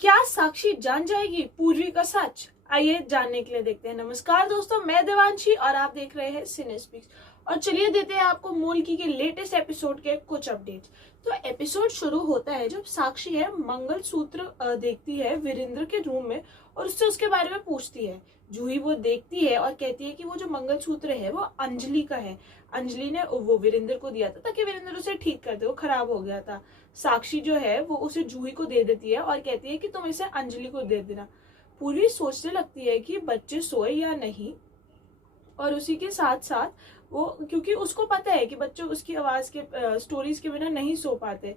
क्या साक्षी जान जाएगी पूर्वी का सच? आइए जानने के लिए देखते हैं। नमस्कार दोस्तों, मैं देवांशी और आप देख रहे हैं सिनेस्पिक्स। और चलिए देते हैं आपको मूलकी के लेटेस्ट एपिसोड के कुछ अपडेट्स। तो एपिसोड शुरू होता है जब साक्षी है मंगलसूत्र देखती है वीरेंद्र के रूम में और उससे उसके बारे में पूछती है। जूही वो देखती है और कहती है कि वो जो मंगलसूत्र है वो अंजलि का है। अंजलि ने वो वीरेंद्र को दिया था ताकि वीरेंद्र उसे ठीक कर दे, वो खराब हो गया था। साक्षी जो है वो उसे जूही को दे देती है और कहती है कि तुम इसे अंजलि को दे देना। पूर्वी सोचने लगती है कि बच्चे सोए या नहीं, और उसी के साथ साथ वो, क्योंकि उसको पता है कि बच्चे उसकी आवाज के स्टोरीज के बिना नहीं सो पाते।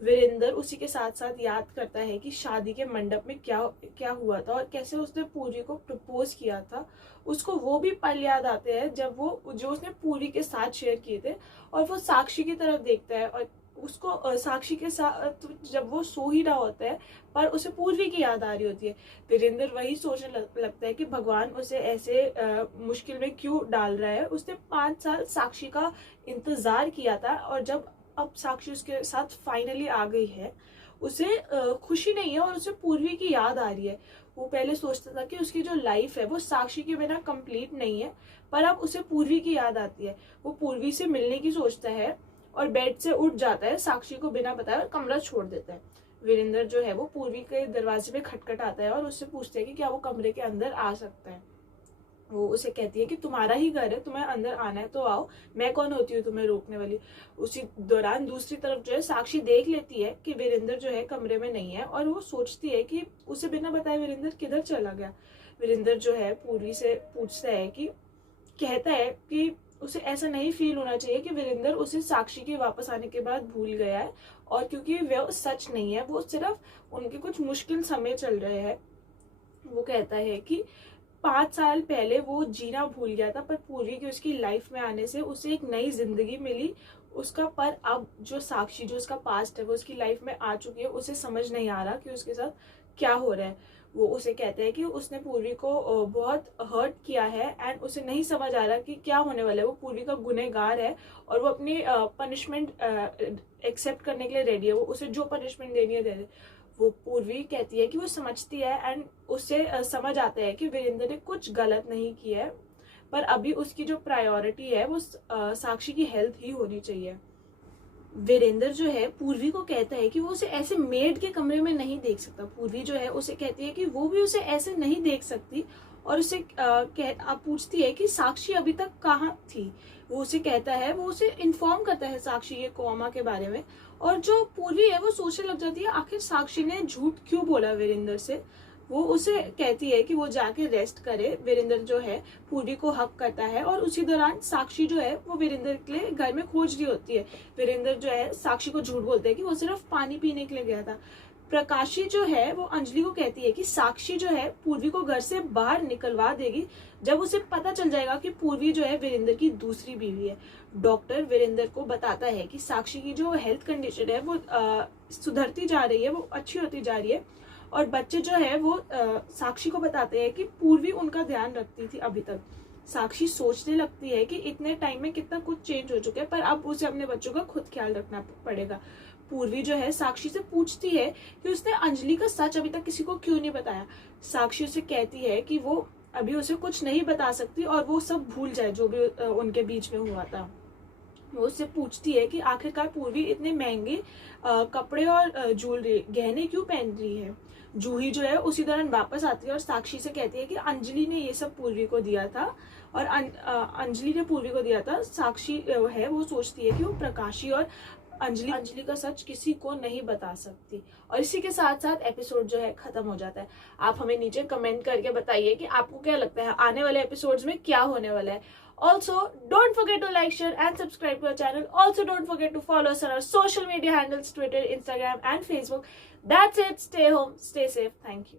वीरेंद्र उसी के साथ साथ याद करता है कि शादी के मंडप में क्या क्या हुआ था और कैसे उसने पूरी को प्रपोज किया था। उसको वो भी पल याद आते हैं जब वो जो उसने पूरी के साथ शेयर किए थे, और वो साक्षी की तरफ देखता है और उसको साक्षी के साथ जब वो सो ही रहा होता है पर उसे पूर्वी की याद आ रही होती है। वीरेंद्र वही सोचने लगता है कि भगवान उसे ऐसे मुश्किल में क्यों डाल रहा है। उसने 5 साल साक्षी का इंतजार किया था और जब अब साक्षी उसके साथ फाइनली आ गई है, उसे खुशी नहीं है और उसे पूर्वी की याद आ रही है। वो पहले सोचता था कि उसकी जो लाइफ है वो साक्षी के बिना कंप्लीट नहीं है, पर अब उसे पूर्वी की याद आती है। वो पूर्वी से मिलने की सोचता है और बेड से उठ जाता है, साक्षी को बिना बताए और कमरा छोड़ देता है। वीरेंद्र जो है वो पूर्वी के दरवाजे पे खटखटाता है और उससे पूछते हैं कि क्या वो कमरे के अंदर आ सकता है। वो उसे कहती है कि तुम्हारा ही घर है, तुम्हें अंदर आना है तो आओ, मैं कौन होती हूँ तुम्हें रोकने वाली। उसी दौरान दूसरी तरफ जो है साक्षी देख लेती है कि वीरेंद्र जो है कमरे में नहीं है और वो सोचती है कि उसे बिना बताए वीरेंद्र किधर चला गया। वीरेंद्र जो है पूर्वी से पूछता है कि, कहता है कि उसे ऐसा नहीं फील होना चाहिए कि वीरेंद्र उसे साक्षी के वापस आने के बाद भूल गया है, और क्योंकि वह सच नहीं है, वो सिर्फ उनके कुछ मुश्किल समय चल रहे हैं। वो कहता है कि 5 साल पहले वो जीना भूल गया था, पर पूर्वी की उसकी लाइफ में आने से उसे एक नई जिंदगी मिली उसका। पर अब जो साक्षी, जो उसका पास्ट है, वो उसकी लाइफ में आ चुकी है, उसे समझ नहीं आ रहा कि उसके साथ क्या हो रहा है। वो उसे कहते हैं कि उसने पूर्वी को बहुत हर्ट किया है एंड उसे नहीं समझ आ रहा कि क्या होने वाला है। वो पूर्वी का गुनहगार है और वो अपनी पनिशमेंट एक्सेप्ट करने के लिए रेडी है। वो उसे जो पनिशमेंट देनी है दे दे। वो पूर्वी कहती है कि वो समझती है एंड उससे समझ आता है कि वीरेंद्र ने कुछ गलत नहीं किया है, पर अभी उसकी जो प्रायोरिटी है वो साक्षी की हेल्थ ही होनी चाहिए। वीरेंद्र जो है पूर्वी को कहता है कि वो उसे ऐसे मेड के कमरे में नहीं देख सकता। पूर्वी जो है उसे कहती है कि वो भी उसे ऐसे नहीं देख सकती, और उसे आप पूछती है कि साक्षी अभी तक कहाँ थी। वो उसे कहता है, वो उसे इन्फॉर्म करता है साक्षी के कोमा के बारे में। और जो पूर्वी है वो सोचने लग जाती है आखिर साक्षी ने झूठ क्यों बोला वीरेंद्र से। वो उसे कहती है कि वो जाके रेस्ट करे। वीरेंद्र जो है पूर्वी को हक करता है और उसी दौरान साक्षी जो है वो वीरेंद्र के लिए घर में खोज रही होती है। वीरेंद्र जो है साक्षी को झूठ बोलते हैं कि वो सिर्फ पानी पीने के लिए गया था। प्रकाशी जो है वो अंजलि को कहती है कि साक्षी जो है पूर्वी को घर से बाहर निकलवा देगी जब उसे पता चल जाएगा कि पूर्वी जो है वीरेंद्र की दूसरी बीवी है। डॉक्टर वीरेंद्र को बताता है कि साक्षी की जो हेल्थ कंडीशन है वो सुधरती जा रही है, वो अच्छी होती जा रही है। और बच्चे जो है वो साक्षी को बताते हैं कि पूर्वी उनका ध्यान रखती थी अभी तक। साक्षी सोचने लगती है कि इतने टाइम में कितना कुछ चेंज हो चुका है, पर अब उसे अपने बच्चों का खुद ख्याल रखना पड़ेगा। पूर्वी जो है साक्षी से पूछती है कि उसने अंजलि का सच अभी तक किसी को क्यों नहीं बताया। साक्षी उसे कहती है कि वो अभी उसे कुछ नहीं बता सकती और वो सब भूल जाए जो भी उनके बीच में हुआ था। वो उससे पूछती है कि आखिरकार पूर्वी इतने महंगे कपड़े और ज्वेलरी गहने क्यों पहन रही है। जूही जो है उसी दौरान वापस आती है और साक्षी से कहती है कि अंजलि ने ये सब पूर्वी को दिया था, और अंजलि ने पूर्वी को दिया था। साक्षी है वो सोचती है कि वो प्रकाशी और अंजलि का सच किसी को नहीं बता सकती। और इसी के साथ साथ एपिसोड जो है खत्म हो जाता है। आप हमें नीचे कमेंट करके बताइए कि आपको क्या लगता है आने वाले एपिसोड्स में क्या होने वाला है। Also, don't forget to like, share and subscribe to our channel. Also, don't forget to follow us on our social media handles, Twitter, Instagram and Facebook. That's it. Stay home, stay safe. Thank you.